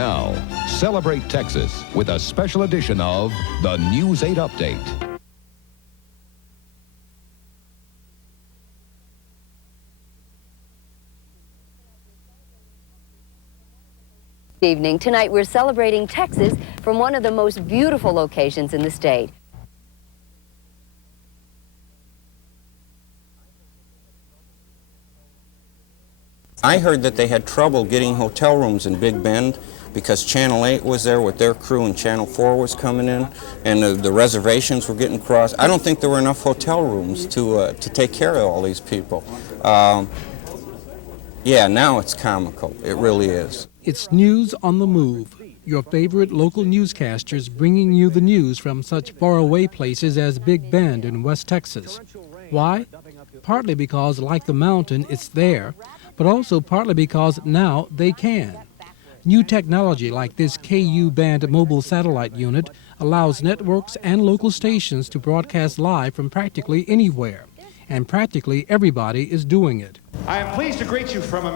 Now, celebrate Texas with a special edition of the News 8 Update. Good evening. Tonight we're celebrating Texas from one of the most beautiful locations in the state. I heard that they had trouble getting hotel rooms in Big Bend because Channel 8 was there with their crew and Channel 4 was coming in, and the reservations were getting crossed. I don't think there were enough hotel rooms to take care of all these people. Yeah, now it's comical. It really is. It's News on the Move, your favorite local newscasters bringing you the news from such faraway places as Big Bend in West Texas. Why? Partly because, like the mountain, it's there, but also partly because now they can. New technology like this KU-band mobile satellite unit allows networks and local stations to broadcast live from practically anywhere, and practically everybody is doing it. I am pleased to greet you from the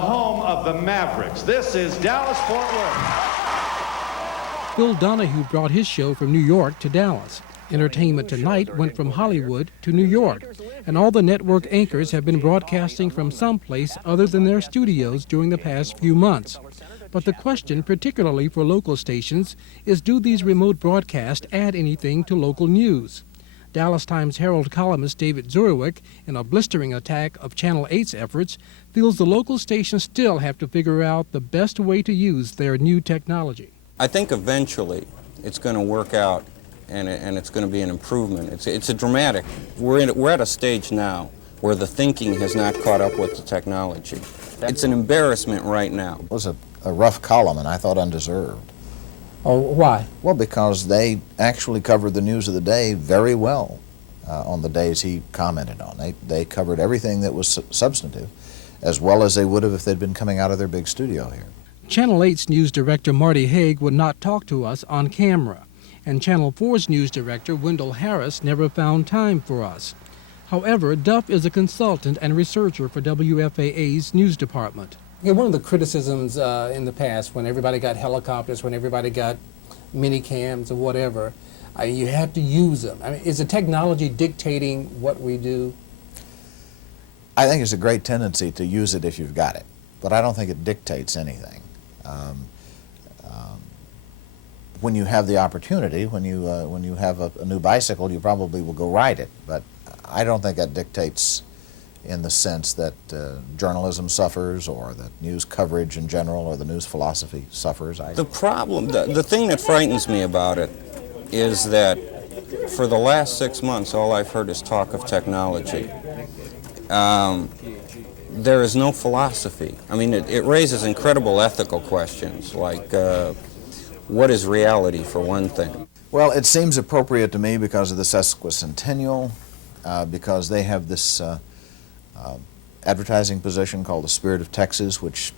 home of the Mavericks. This is Dallas-Fort Worth. Phil Donahue brought his show from New York to Dallas. Entertainment Tonight went from Hollywood to New York, and all the network anchors have been broadcasting from someplace other than their studios during the past few months. But the question, particularly for local stations, is do these remote broadcasts add anything to local news? Dallas Times-Herald columnist David Zurwick, in a blistering attack of Channel 8's efforts, feels the local stations still have to figure out the best way to use their new technology. I think eventually it's going to work out and it's going to be an improvement. It's a dramatic. We're at a stage now where the thinking has not caught up with the technology. It's an embarrassment right now. It was a rough column, and I thought undeserved. Oh, why? Well, because they actually covered the news of the day very well on the days he commented on. They covered everything that was substantive, as well as they would have if they'd been coming out of their big studio here. Channel 8's news director Marty Haig would not talk to us on camera, and Channel 4's news director Wendell Harris never found time for us. However, Duff is a consultant and researcher for WFAA's news department. Yeah, one of the criticisms in the past, when everybody got helicopters, when everybody got mini cams or whatever, you have to use them. I mean, is the technology dictating what we do? I think it's a great tendency to use it if you've got it, but I don't think it dictates anything. When you have the opportunity, when you have a new bicycle, you probably will go ride it, but I don't think that dictates in the sense that journalism suffers, or that news coverage in general, or the news philosophy suffers. The problem, the thing that frightens me about it is that for the last 6 months, all I've heard is talk of technology. There is no philosophy. I mean, it raises incredible ethical questions, like what is reality, for one thing? Well, it seems appropriate to me because of the sesquicentennial, because they have this advertising position called the Spirit of Texas, which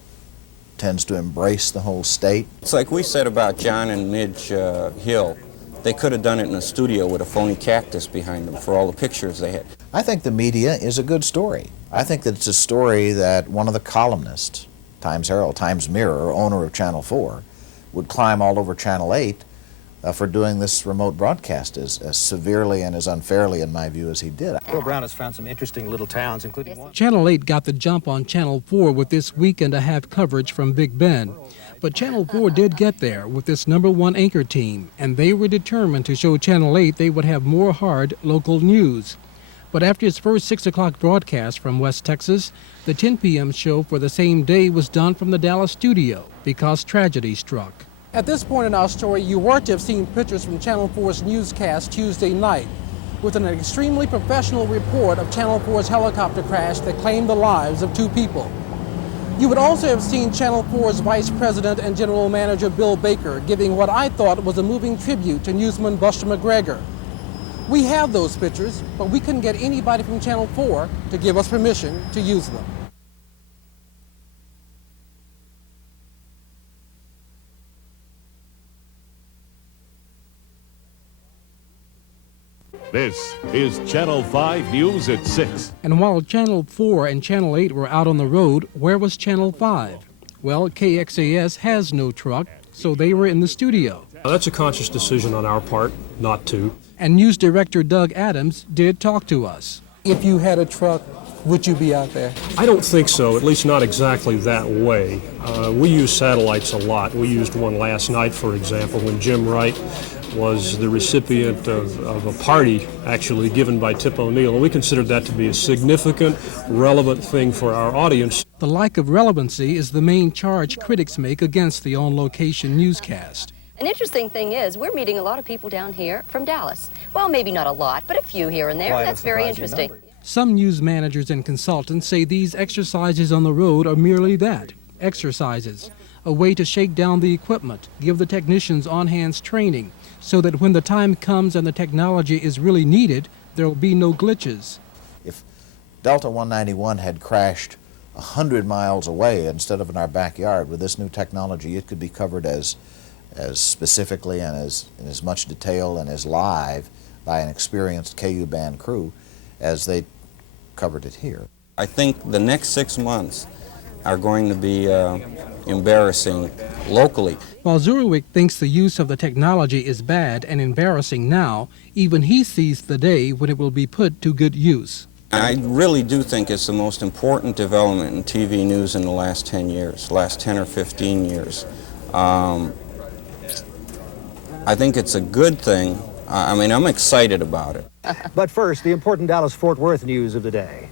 tends to embrace the whole state. It's like we said about John and Midge Hill. They could have done it in a studio with a phony cactus behind them for all the pictures they had. I think the media is a good story. I think that it's a story that one of the columnists, Times-Herald, Times-Mirror, owner of Channel 4, would climb all over Channel 8 for doing this remote broadcast as severely and as unfairly, in my view, as he did. Will Brown has found some interesting little towns, including one. Channel 8 got the jump on Channel 4 with this week-and-a-half coverage from Big Bend. But Channel 4 did get there with its #1 anchor team, and they were determined to show Channel 8 they would have more hard local news. But after its first 6 o'clock broadcast from West Texas, the 10 p.m. show for the same day was done from the Dallas studio because tragedy struck. At this point in our story, you were to have seen pictures from Channel 4's newscast Tuesday night, with an extremely professional report of Channel 4's helicopter crash that claimed the lives of 2 people. You would also have seen Channel 4's Vice President and General Manager Bill Baker giving what I thought was a moving tribute to newsman Buster McGregor. We have those pictures, but we couldn't get anybody from Channel 4 to give us permission to use them. This is Channel 5 News at 6. And while Channel 4 and Channel 8 were out on the road, where was Channel 5? Well, KXAS has no truck, so they were in the studio. That's a conscious decision on our part not to. And News Director Doug Adams did talk to us. If you had a truck, would you be out there? I don't think so, at least not exactly that way. We use satellites a lot. We used one last night, for example, when Jim Wright was the recipient of a party actually given by Tip O'Neill, and we considered that to be a significant, relevant thing for our audience. The lack of relevancy is the main charge critics make against the on-location newscast. An interesting thing is we're meeting a lot of people down here from Dallas. Well, maybe not a lot, but a few here and there. That's very interesting. Some news managers and consultants say these exercises on the road are merely that, exercises, a way to shake down the equipment, give the technicians on-hands training, so that when the time comes and the technology is really needed, there will be no glitches. If Delta 191 had crashed 100 miles away instead of in our backyard, with this new technology, it could be covered as specifically and in as much detail and as live by an experienced KU band crew as they covered it here. I think the next 6 months are going to be embarrassing locally. While Zurwick thinks the use of the technology is bad and embarrassing now, even he sees the day when it will be put to good use. I really do think it's the most important development in TV news in the last 10 years, last 10 or 15 years. I think it's a good thing. I mean, I'm excited about it. But first, the important Dallas-Fort Worth news of the day.